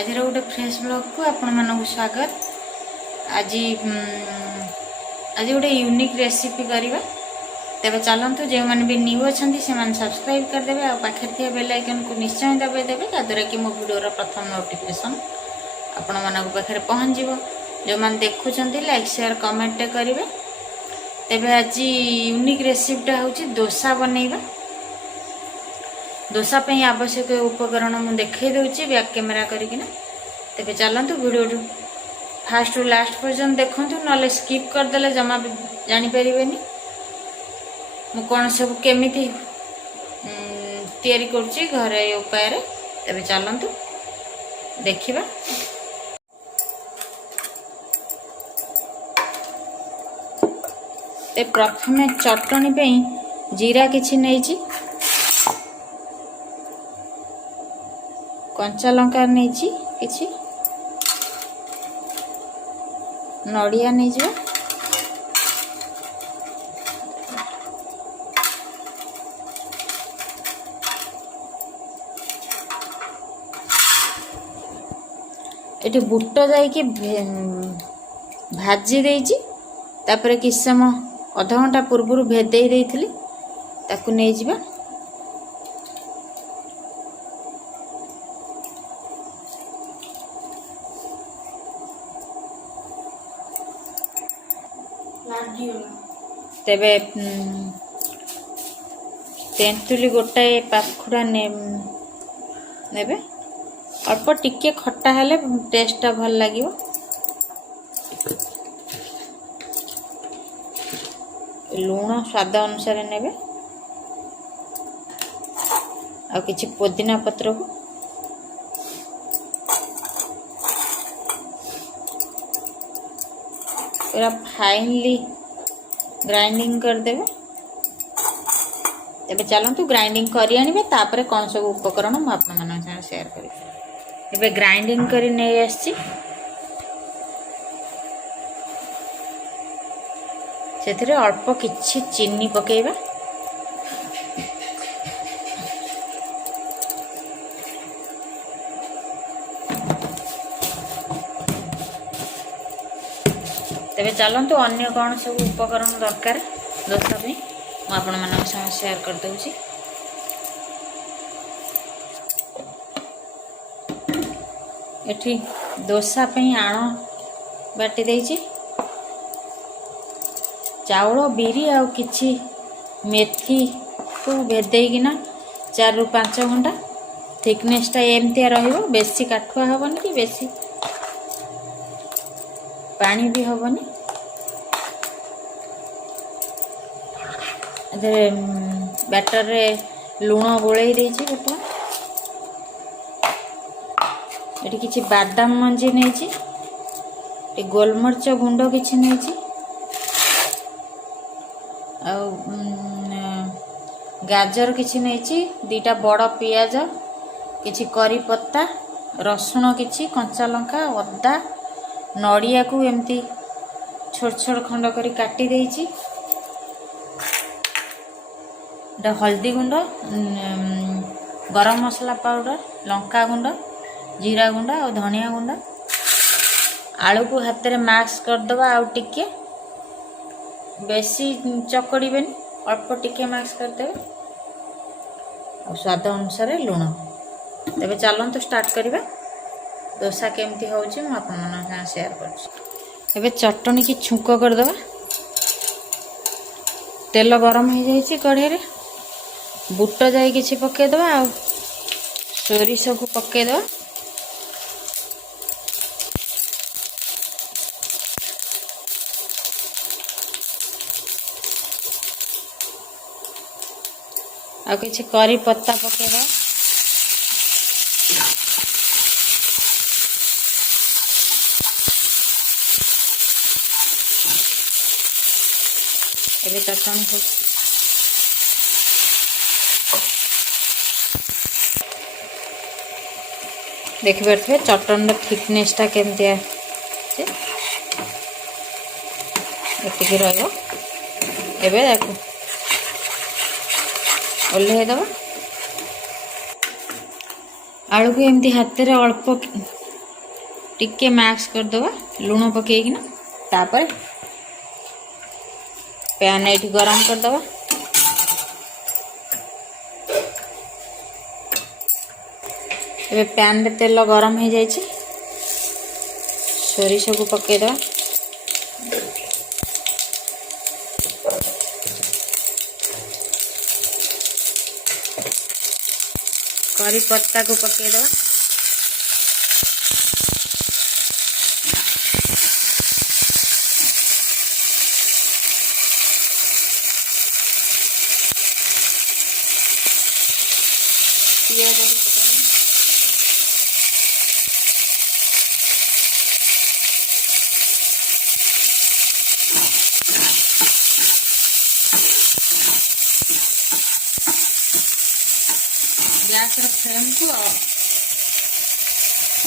आज गोटे fresh blog को आपण मानक स्वागत। आज आज गोटे यूनिक रेसिपी करवा। तेरे चलतु जो मैंने भी न्यू अच्छा से सब्सक्राइब करदे आ पाखे थी बेल आइकन को निश्चय दबाई देवे जद्वारा कि मो वीडियोर प्रथम नोटिफिकेशन आपण मानक पाखे पहुँच जो मैंने देखुं लाइक शेयर कमेंट करेंगे। तेरे आज यूनिक रेसिपीटा हूँ डोसा बनैबा। डोसा पे आवश्यक उपकरण मुझे देखई दूची बैक कैमेरा करकिना। तेरे चलतु वीडियो फास्ट रु लास्ट पर्यंत देखूँ ना स्किप करदे जमा जापर मु कौन सब केमी तैयारी करुच्ची घरे उपाय। तेरे चलतु देखिबा। ते प्रथमे चटनी पे जीरा किछि नैची, कंचा लंका नैची, किछि नड़िया नहीं जा, ये बुट जाइए भाजी देइची। तापर किछ समय अध घंटा पूर्व भेदे देइथिली ताकू नहीं जिबा। तेबे तेंतुली गोटाए पाखुड़ा नेबे। अल्प टिके खट्टा हेले टेस्टा भल लगे। लूण स्वाद अनुसार नेबे आ किछि पुदीना पत्र को पूरा फाइनली ग्राइंडिंग कर देबे। तेबे चलतु ग्राइंडिंग करी आनिबे तापरे कोन सब उपकरण मु आपन मन साथ शेयर करी। एबे ग्राइंडिंग करी नै आछि सेथिरे अल्प किछि चीनी पकेइबा। तेबे चलतु अन्य कौन सब उपकरण दरकार डोसा पे मु आपण मानक साथ शेयर कर दउची। एठी डोसा पे आण बाटी देइची, चाउल बिरी आ किछि मेथी को भेदेकिना 4 रु 5 घंटा थिकनेसटा एमतिया रहिबो। बेसी काठुआ हबनी कि बेसी पानी भी हबनी। बैटर रे लूण गोलई देइछि। एटी किछि बादाम मंजी नैछि, गोलमरिच गुंड किछि नैछि, आ गाजर किछि नैछि, 2टा बड़ पियाज, किछि करी पत्ता, रसुण किछि, कंचा लंका, अदा, नड़िया को एमती छोट छोट खंड करी काटी देइछि। हल्दी गुंड, गरम मसला पाउडर, लंका गुंड, जीरा गुंड और धनिया गुंड। आलू को हाथ में मैश करदबा। आउ टिके बेसी चकड़ीबेनी, अल्प टिके मैश करदेवे और स्वाद अनुसार लूण। तेबे चलतु स्टार्ट करिबा। डोसा केमती होउची मु आपन मन साथ शेयर करछि। एबे चटनी की छुंक करदबा। तेल गरम हो जाइछि कढ़ाई रे। बुट जाई किछि पके दबा आ सोरिष को पके दबा। आ किछि करी पत्ता पके दबा। एबे चटनी हो देखि पारे चटन थिकनेसटा केमती एतिक रहा। एबे देखो ओल्हेदबा। आलू को एमती हाथ में अल्प टिके मैक्स करदे लुण पकईकिना तापर पैन ये गरम करदे। ए पैन रे तेल गरम हो जाए सोरिष को पकईद करी पत्ता को पकईद गैस फ्लेम को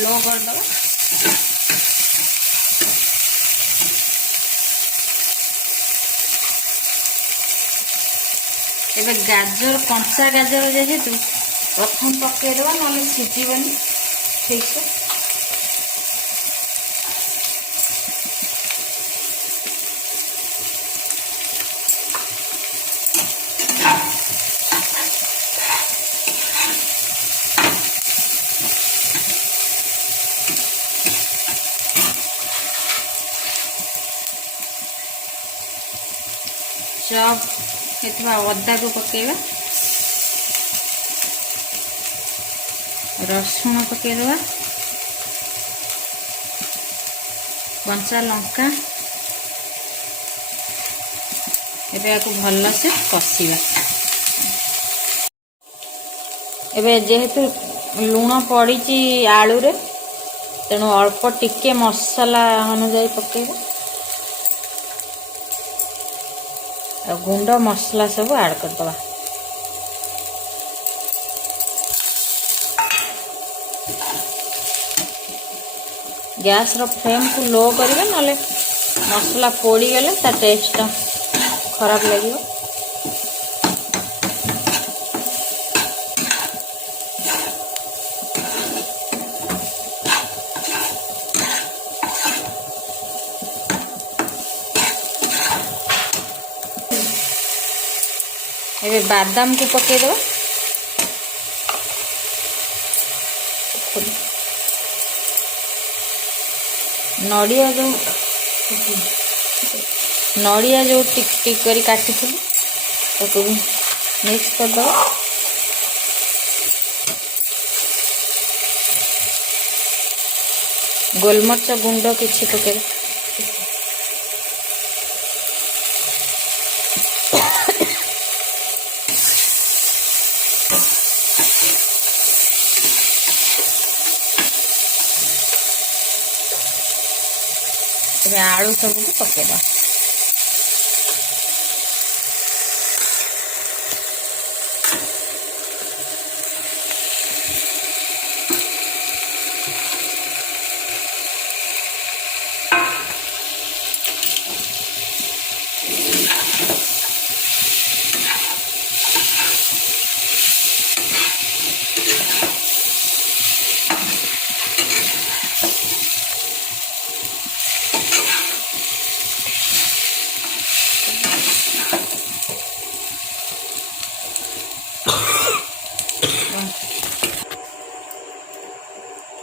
लो करदे। एबे गाजर कंचा गाजर जेहेतु प्रथम पकईदेवा ना सीझीबनी ठीक से। चॉप हेतुवा अदा को पकेवा, रसुण पकेदेवा, कंचा लंका एबे भल से कषिबा। एबे जेहेतु लुण पड़ी आलू रे तेणु अल्प टिके मसला अनुजाई पकेबा और गुंड मसला सब ऐड करदवा। गैस रो फ्लेम को लो करिवे नले मसला पोड़ी गले ता टेस्ट खराब लगियो। एबे बादाम को पकेदेवा, नड़िया जो टिक टिक करी काटी ताको भी मिक्स करदे। गोलमरिच गुंड किछि पकेदे। आलू सब को पकेदा।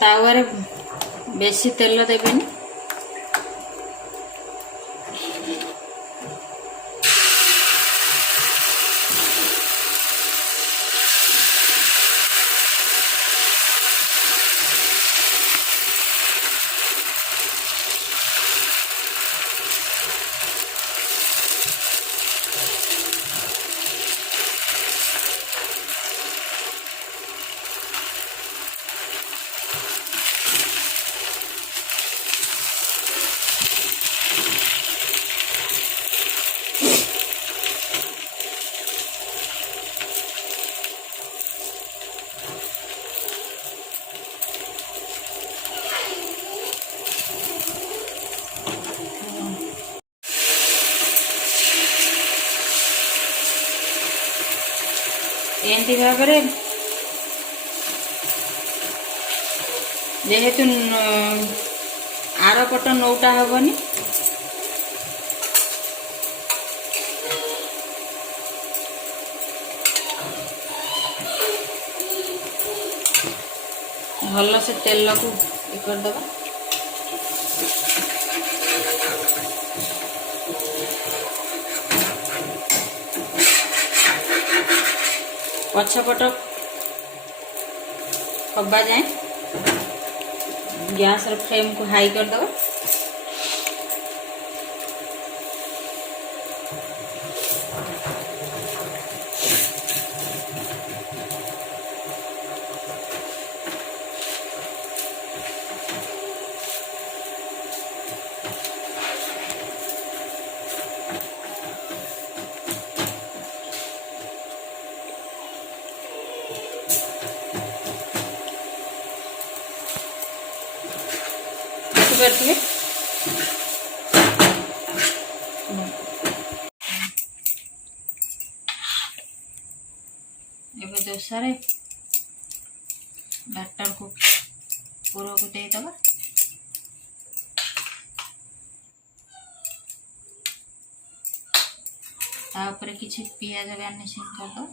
तावारे बेसी तेल देबेनी। एंती भाव जेहेतु आर पट नौटा हेनी भल से तेल को ये करदबा। पछपट हवा जाए गैस फ्लेम को हाई करदबा। एबे दोसा रे बैटर को पूरा को दे दबा। ताऊपर किछि पियाज गार्निशिंग कर दो।